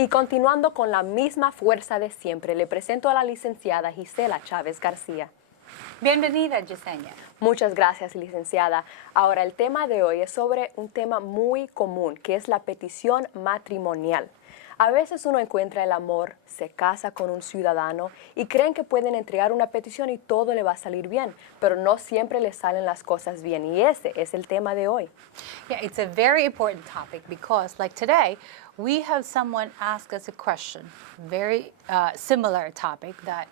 Y continuando con la misma fuerza de siempre, le presento a la licenciada Gisela Chávez García. Bienvenida, Yesenia. Muchas gracias, licenciada. Ahora, el tema de hoy es sobre un tema muy común, que es la petición matrimonial. A veces uno encuentra el amor, se casa con un ciudadano y creen que pueden entregar una petición y todo le va a salir bien, pero no siempre les salen las cosas bien, y ese es el tema de hoy. Yeah, it's a very important topic because, like today, we have someone ask us a question, very similar topic, that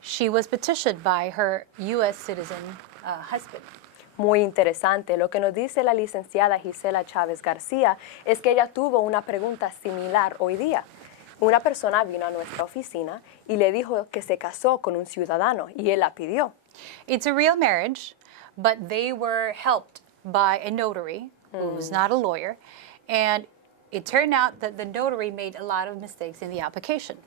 she was petitioned by her U.S. citizen husband. Muy interesante. Lo que nos dice la licenciada Gisela Chávez García es que ella tuvo una pregunta similar hoy día. Una persona vino a nuestra oficina y le dijo que se casó con un ciudadano y él la pidió. It's a real marriage, but they were helped by a notary who's not a lawyer, and it turned out that the notary made a lot of mistakes in the application.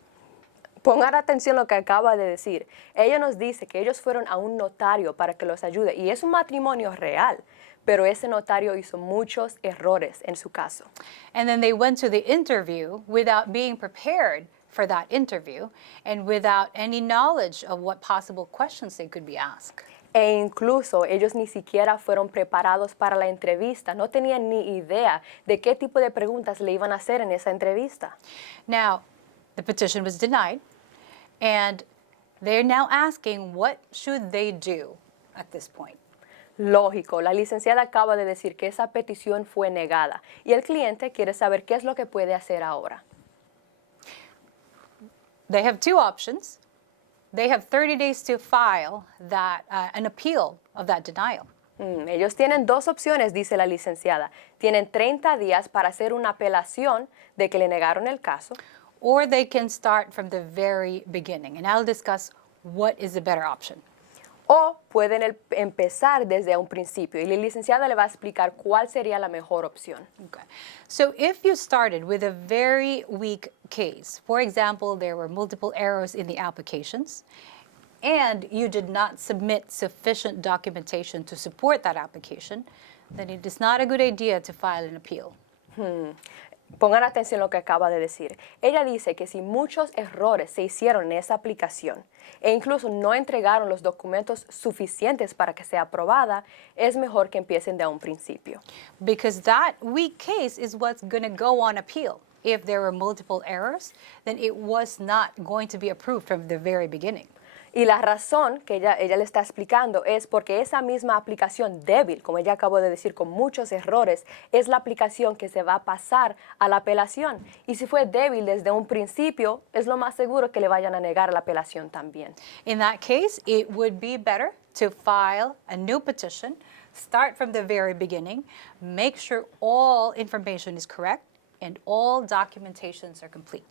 Pongan atención a lo que acaba de decir. Ella nos dice que ellos fueron a un notario para que los ayude y es un matrimonio real, pero ese notario hizo muchos errores en su caso. And then they went to the interview without being prepared for that interview and without any knowledge of what possible questions they could be asked. E incluso ellos ni siquiera fueron preparados para la entrevista, no tenían ni idea de qué tipo de preguntas le iban a hacer en esa entrevista. Now, the petition was denied, and they're now asking what should they do at this point. Lógico, la licenciada acaba de decir que esa petición fue negada y el cliente quiere saber qué es lo que puede hacer ahora. They have two options. They have 30 days to file an appeal of that denial. Ellos tienen dos opciones, dice la licenciada. Tienen 30 días para hacer una apelación de que le negaron el caso. Or they can start from the very beginning, and I'll discuss what is the better option. O pueden empezar desde un principio y la licenciada le va a explicar cuál sería la mejor opción. Okay. So if you started with a very weak case, for example, there were multiple errors in the applications, and you did not submit sufficient documentation to support that application, then it is not a good idea to file an appeal. Pongan atención a lo que acaba de decir. Ella dice que si muchos errores se hicieron en esa aplicación e incluso no entregaron los documentos suficientes para que sea aprobada, es mejor que empiecen de un principio. Because that weak case is what's going to go on appeal. If there were multiple errors, then it was not going to be approved from the very beginning. Y la razón que ella le está explicando es porque esa misma aplicación débil, como ella acabó de decir, con muchos errores, es la aplicación que se va a pasar a la apelación. Y si fue débil desde un principio, es lo más seguro que le vayan a negar la apelación también. In that case, it would be better to file a new petition, start from the very beginning, make sure all information is correct, and all documentations are complete.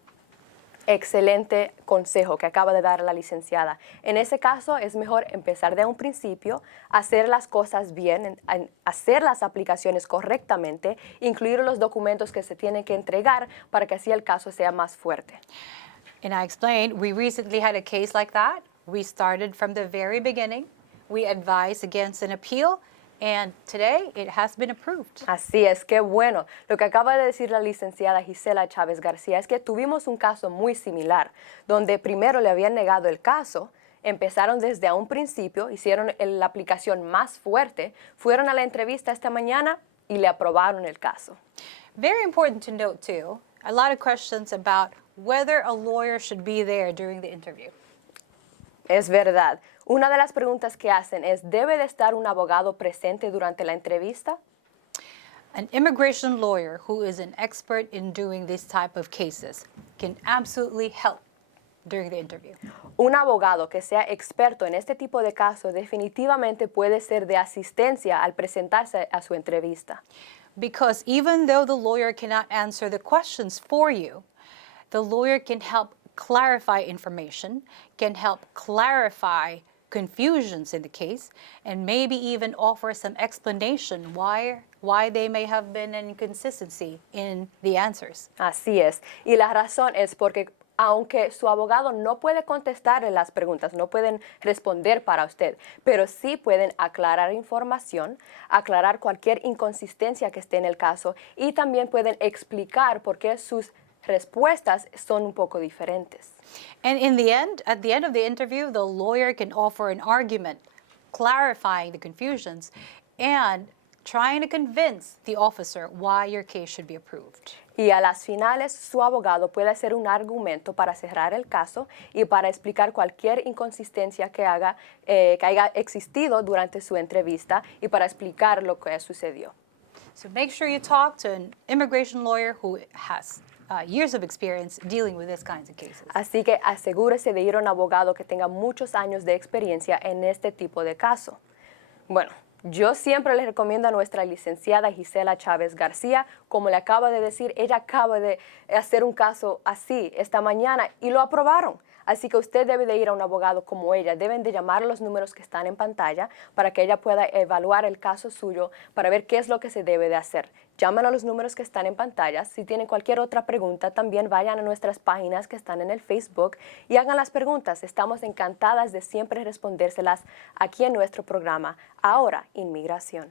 Excelente consejo que acaba de dar la licenciada. En ese caso es mejor empezar de un principio, hacer las cosas bien, hacer las aplicaciones correctamente, incluir los documentos que se tienen que entregar para que así el caso sea más fuerte. And I explained, we recently had a case like that. We started from the very beginning. We advised against an appeal. And today it has been approved. Así es, qué bueno. Lo que acaba de decir la licenciada Gisela Chávez García es que tuvimos un caso muy similar, donde primero le habían negado el caso, empezaron desde un principio, hicieron la aplicación más fuerte, fueron a la entrevista esta mañana y le aprobaron el caso. Very important to note too, a lot of questions about whether a lawyer should be there during the interview. Es verdad. Una de las preguntas que hacen es, ¿debe de estar un abogado presente durante la entrevista? An immigration lawyer who is an expert in doing this type of cases can absolutely help during the interview. Un abogado que sea experto en este tipo de casos definitivamente puede ser de asistencia al presentarse a su entrevista. Because even though the lawyer cannot answer the questions for you, the lawyer can help clarify information, can help clarify confusions in the case, and maybe even offer some explanation why they may have been an inconsistency in the answers. Así es. Y la razón es porque aunque su abogado no puede contestarle las preguntas, no pueden responder para usted, pero sí pueden aclarar información, aclarar cualquier inconsistencia que esté en el caso y también pueden explicar por qué sus respuestas son un poco diferentes. And in the end, at the end of the interview, the lawyer can offer an argument, clarifying the confusions and trying to convince the officer why your case should be approved. Y a las finales, su abogado puede hacer un argumento para cerrar el caso y para explicar cualquier inconsistencia que haya existido durante su entrevista y para explicar lo que sucedió. So make sure you talk to an immigration lawyer who has years of experience dealing with these kinds of cases. Así que asegúrese de ir a un abogado que tenga muchos años de experiencia en este tipo de caso. Bueno, yo siempre les recomiendo a nuestra licenciada Gisela Chávez García, como le acaba de decir, ella acaba de hacer un caso así esta mañana y lo aprobaron. Así que usted debe de ir a un abogado como ella, deben de llamar a los números que están en pantalla para que ella pueda evaluar el caso suyo para ver qué es lo que se debe de hacer. Llamen a los números que están en pantalla. Si tienen cualquier otra pregunta, también vayan a nuestras páginas que están en el Facebook y hagan las preguntas. Estamos encantadas de siempre respondérselas aquí en nuestro programa, Ahora, Inmigración.